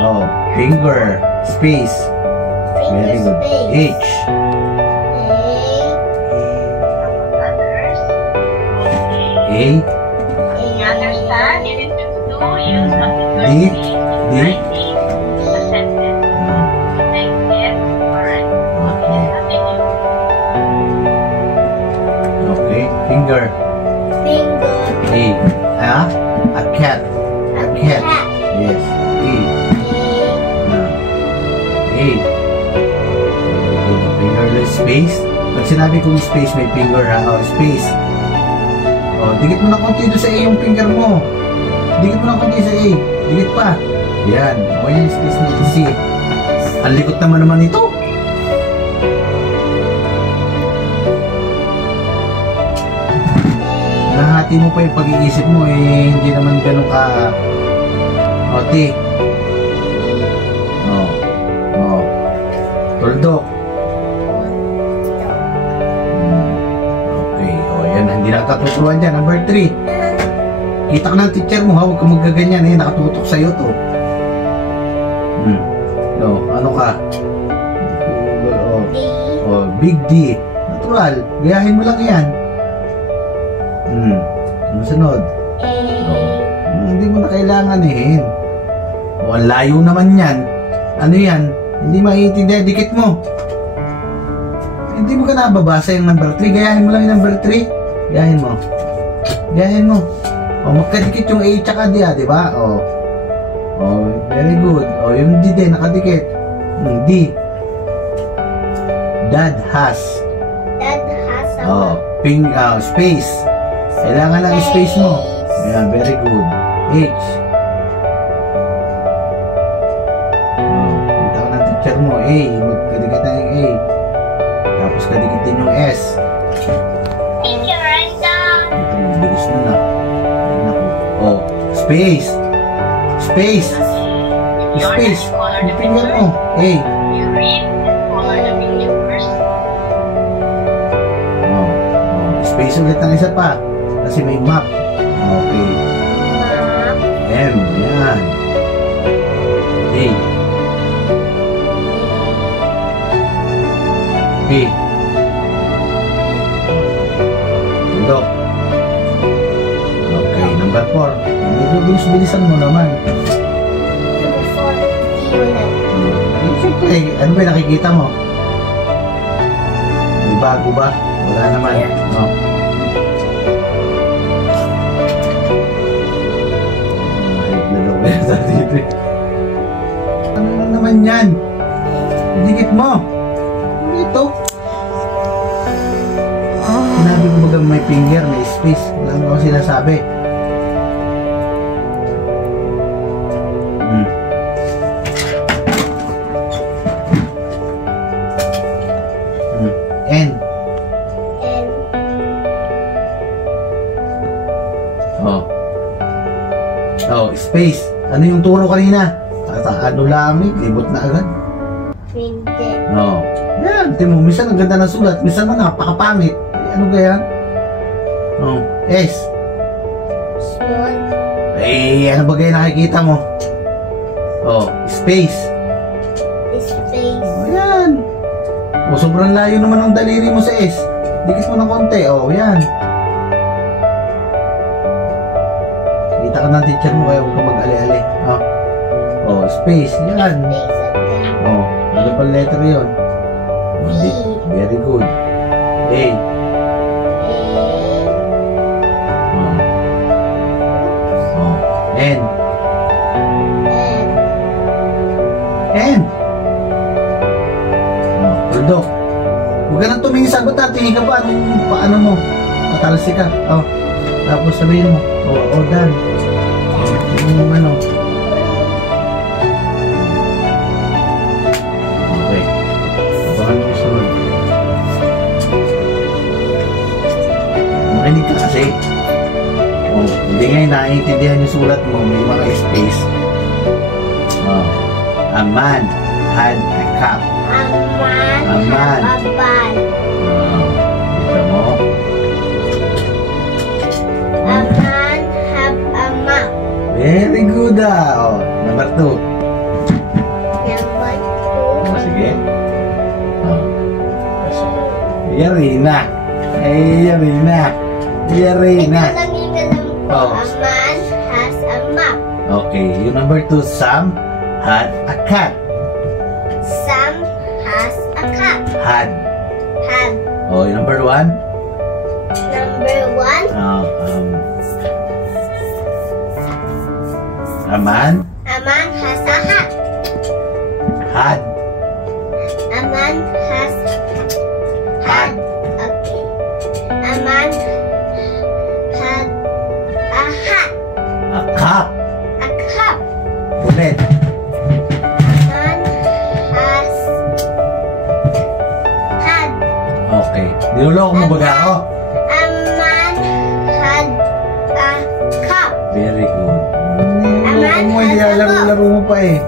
Oh, finger. Space. Very good. H. A. Understand? You need to use a finger D. to D. a sentence. Think it correct. Okay. Continue. Okay. Finger. A. A cat. A cat. Yes. A. A. Fingerless space. Pag sinabi kong space, may finger ha. Oh, space. Oh, dikit mo na konti doon sa A yung finger mo. Dikit mo na konti sa A. Dikit pa. Yan. O yung space na C. Ang likot naman ito. Nahati mo pa yung pag-iisip mo eh. Hindi naman ganun ka. O, T. O. O. Tuldok. Okay. O, yan. Hindi nakatuturuan dyan. Number 3. Kita ka ng teacher mo ha. Huwag ka magaganyan eh. Nakatutok sa'yo to. O, ano ka? O, big D. Natural. Gayahin mo lang yan. Ano sunod? Hindi mo na kailangan eh. O, ang layo naman yan. Ano yan? Hindi maiintindihan. Dikit mo. Hindi mo ka nababasa yung number 3. Gayahin mo lang yung number 3. Gayahin mo. Gayahin mo. O, magkadikit yung A tsaka D, di ba? O, very good. O, yung D din, nakadikit. D. Dad has. O, space. Kailangan lang space mo. Ayan, very good. H. Kita ko ng teacher mo. A. Magkadikit na yung A. Tapos kadikit din yung S. Teacher, write down. Ito, mabilis na na. Oh, space. Space. Space. Yung finger mo. A. You read and color the picture first. Space ulit ng isa pa. Kasi may map. Okay. M. Yan. A. B. Look. Okay. Number 4. Medyo bilis-bilisan mo naman. Siyempre, ano ba nakikita mo? May bago ba? Wala naman. No. Ano lang naman yan? Dikit mo. Dito. Sinabi ko bagang may finger, may space. Wala mo ako sinasabi. N. Oh, space. Ano yung turo kanina? Ano lang, libot na agad. Yan, tingnan mo, minsan ang ganda ng sulat, minsan mo napakapangit. Ano kaya? S. Ano ba kaya nakikita mo? Space. Yan. Sobrang layo naman ang daliri mo sa S. Dikit mo ng konti. Yan. Kita ka ng teacher mo kaya huwag ka mag-ali-ali. Space. Yan. Ano pa letter yun? Very good. A. N. N. Tuldok. Huwag ka nang tumingin sa sagot ha. Tingin ka ba? Paano mo? Matalasi ka. Tapos sabihin mo. Done. Yung ano. Okay. Abangan mo yung sunod. Makinig ka kasi. Hindi nga naiintindihan yung sulat mo. May mga space. A man had a cup. A man. Kita mo? A man have a map. Very good. Number 2. Yarina. Yarina. Yarina. Ito lang yung alam ko. Oh. A man has a map. Okay, yung number 2, Sam had a cat. Sam has a cat. Had. Had. Oh, yung number 1, Number 1. a man A man has a hat. had. A man has had. Okay. A man had a hat. A cup. A cup. Ulit. A man has had. Okay. Niloloko mo baga ako? A man had a cup. Very good. A man Niloloko mo, has hindi a book. laro mo pa eh.